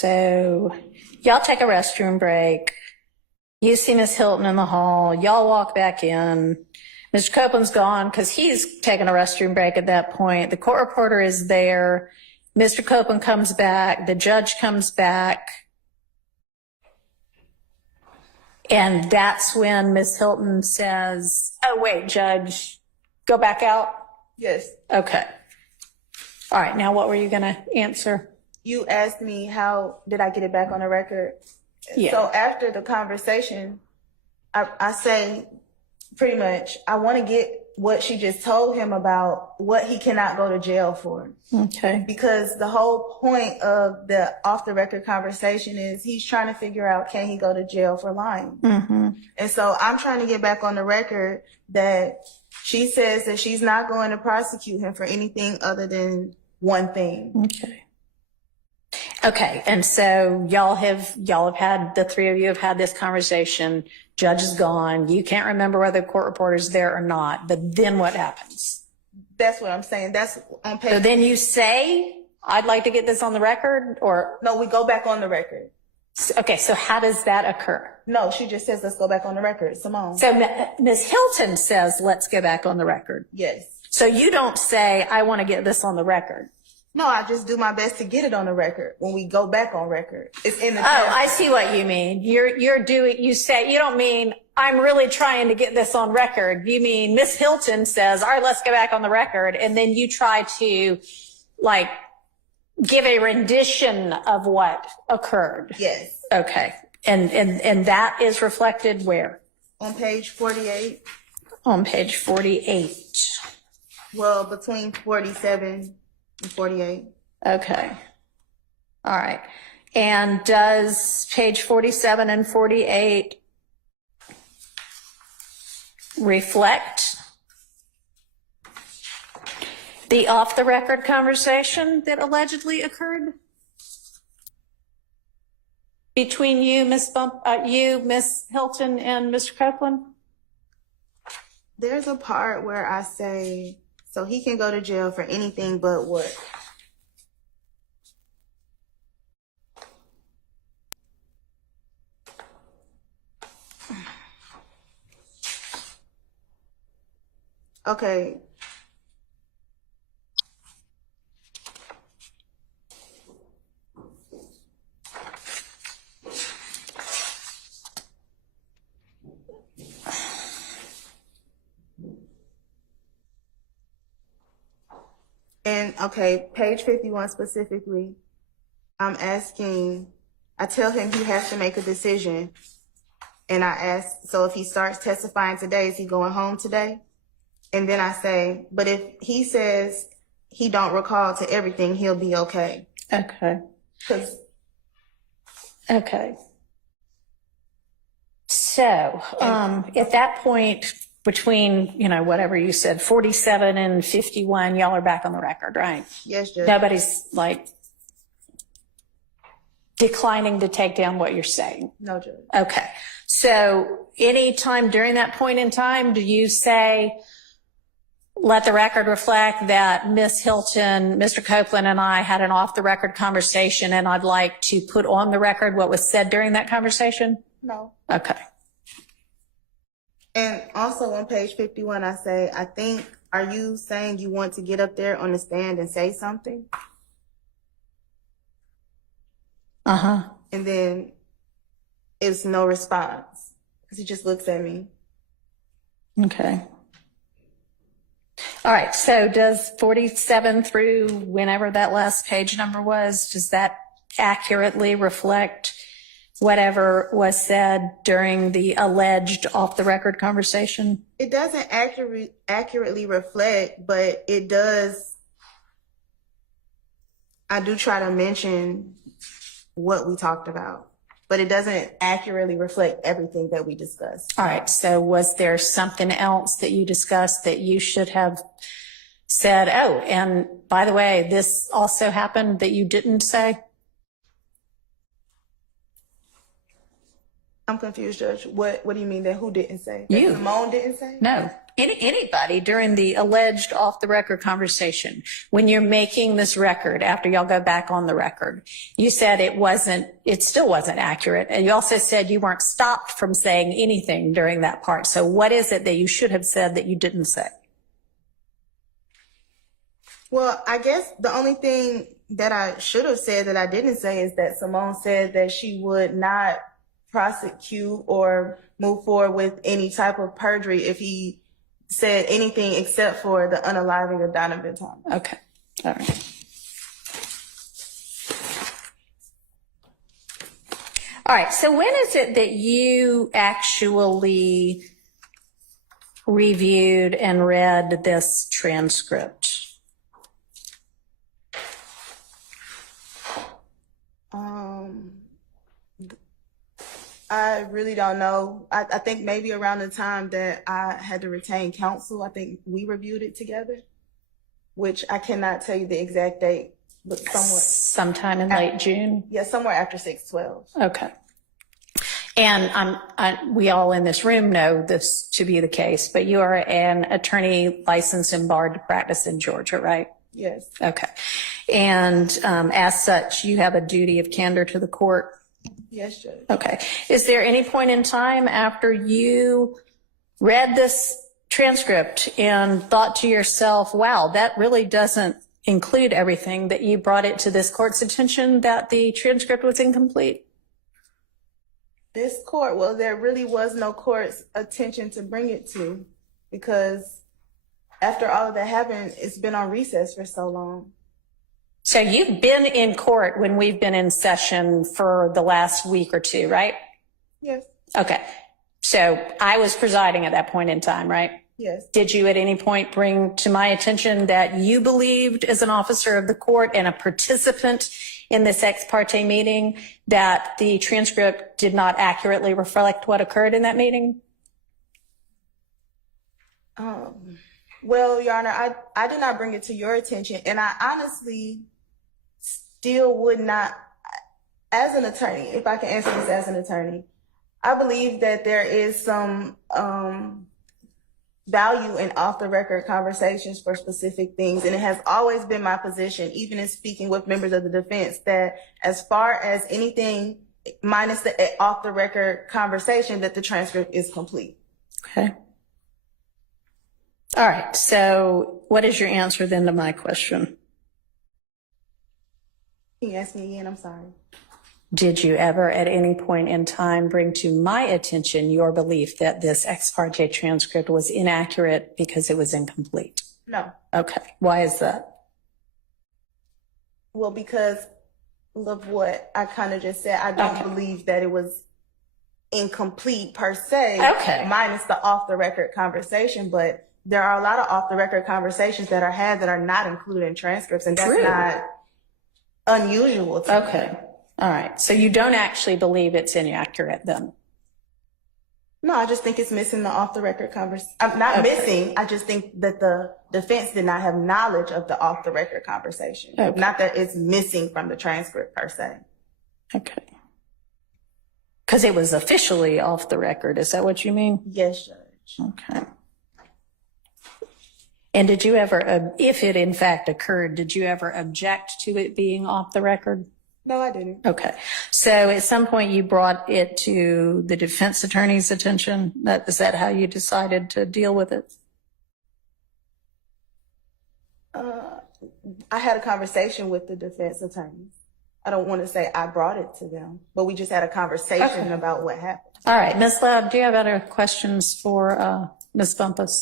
So y'all take a restroom break. You see Miss Hilton in the hall. Y'all walk back in. Mr. Copeland's gone because he's taking a restroom break at that point. The court reporter is there. Mr. Copeland comes back. The judge comes back. And that's when Miss Hilton says, oh, wait, Judge, go back out? Yes. Okay. All right. Now, what were you going to answer? You asked me how did I get it back on the record? Yeah. So after the conversation, I say pretty much, I want to get what she just told him about what he cannot go to jail for. Okay. Because the whole point of the off the record conversation is he's trying to figure out, can he go to jail for lying? Mm-hmm. And so I'm trying to get back on the record that she says that she's not going to prosecute him for anything other than one thing. Okay. Okay. And so y'all have had, the three of you have had this conversation. Judge is gone. You can't remember whether the court reporter's there or not, but then what happens? That's what I'm saying. That's on page. So then you say, I'd like to get this on the record, or? No, we go back on the record. Okay. So how does that occur? No, she just says, let's go back on the record. Simone. So Ms. Hilton says, let's go back on the record. Yes. So you don't say, I want to get this on the record. No, I just do my best to get it on the record when we go back on record. It's in the. Oh, I see what you mean. You say, you don't mean, I'm really trying to get this on record. You mean Miss Hilton says, all right, let's go back on the record. And then you try to like give a rendition of what occurred. Yes. Okay. And that is reflected where? On page 48. On page 48. Well, between 47 and 48. Okay. All right. And does page 47 and 48 reflect the off-the-record conversation that allegedly occurred between you, Miss Hilton, and Mr. Copeland? There's a part where I say, so he can go to jail for anything but what? Okay. And okay, page 51 specifically, I tell him he has to make a decision. And I ask, so if he starts testifying today, is he going home today? And then I say, but if he says he don't recall to everything, he'll be okay. Okay. Okay. So, at that point, between, whatever you said, 47 and 51, y'all are back on the record, right? Yes, Judge. Nobody's like declining to take down what you're saying. No, Judge. Okay. So any time during that point in time, do you say, let the record reflect that Miss Hilton, Mr. Copeland, and I had an off-the-record conversation, and I'd like to put on the record what was said during that conversation? No. Okay. And also on page 51, I say, are you saying you want to get up there on the stand and say something? Uh-huh. And then it's no response because he just looks at me. Okay. All right. So does 47 through whenever that last page number was, does that accurately reflect whatever was said during the alleged off-the-record conversation? It doesn't accurately reflect, but it does. I do try to mention what we talked about, but it doesn't accurately reflect everything that we discussed. All right. So was there something else that you discussed that you should have said, oh, and by the way, this also happened that you didn't say? I'm confused, Judge. What do you mean that who didn't say? You. Simone didn't say? No. anybody during the alleged off the record conversation, when you're making this record after y'all go back on the record, you said it still wasn't accurate. And you also said you weren't stopped from saying anything during that part. So what is it that you should have said that you didn't say? Well, I guess the only thing that I should have said that I didn't say is that Simone said that she would not prosecute or move forward with any type of perjury if he said anything except for the unaliving of Donovan Thomas. Okay. All right. All right. So when is it that you actually reviewed and read this transcript? I really don't know. I think maybe around the time that I had to retain counsel, I think we reviewed it together, which I cannot tell you the exact date, but sometime in late June? Yeah, somewhere after 6/12. Okay. And we all in this room know this to be the case, but you are an attorney licensed and barred to practice in Georgia, right? Yes. Okay. And as such, you have a duty of candor to the court? Yes, Judge. Okay. Is there any point in time after you read this transcript and thought to yourself, wow, that really doesn't include everything, that you brought it to this court's attention that the transcript was incomplete? This court, well, there really was no court's attention to bring it to, because after all of that happened, it's been on recess for so long. So you've been in court when we've been in session for the last week or two, right? Yes. Okay. So I was presiding at that point in time, right? Yes. Did you at any point bring to my attention that you believed as an officer of the court and a participant in this ex parte meeting that the transcript did not accurately reflect what occurred in that meeting? Well, Your Honor, I did not bring it to your attention, and I honestly still would not, as an attorney, if I can answer this as an attorney, I believe that there is some value in off-the-record conversations for specific things, and it has always been my position, even in speaking with members of the defense, that as far as anything minus the off-the-record conversation, that the transcript is complete. Okay. All right. So what is your answer then to my question? Can you ask me again? I'm sorry. Did you ever at any point in time bring to my attention your belief that this ex parte transcript was inaccurate because it was incomplete? No. Okay. Why is that? Well, because of what I kind of just said. I don't believe that it was incomplete per se, minus the off-the-record conversation, but there are a lot of off-the-record conversations that are had that are not included in transcripts, and that's not unusual to me. All right. So you don't actually believe it's inaccurate then? No, I just think it's missing the off-the-record conversation. I'm not missing. I just think that the defense did not have knowledge of the off-the-record conversation. Not that it's missing from the transcript per se. Okay. Because it was officially off the record. Is that what you mean? Yes, Judge. Okay. And did you ever, if it in fact occurred, did you ever object to it being off the record? No, I didn't. Okay. So at some point you brought it to the defense attorney's attention. Is that how you decided to deal with it? I had a conversation with the defense attorney. I don't want to say I brought it to them, but we just had a conversation about what happened. All right. Ms. Loeb, do you have other questions for Ms. Bumpus?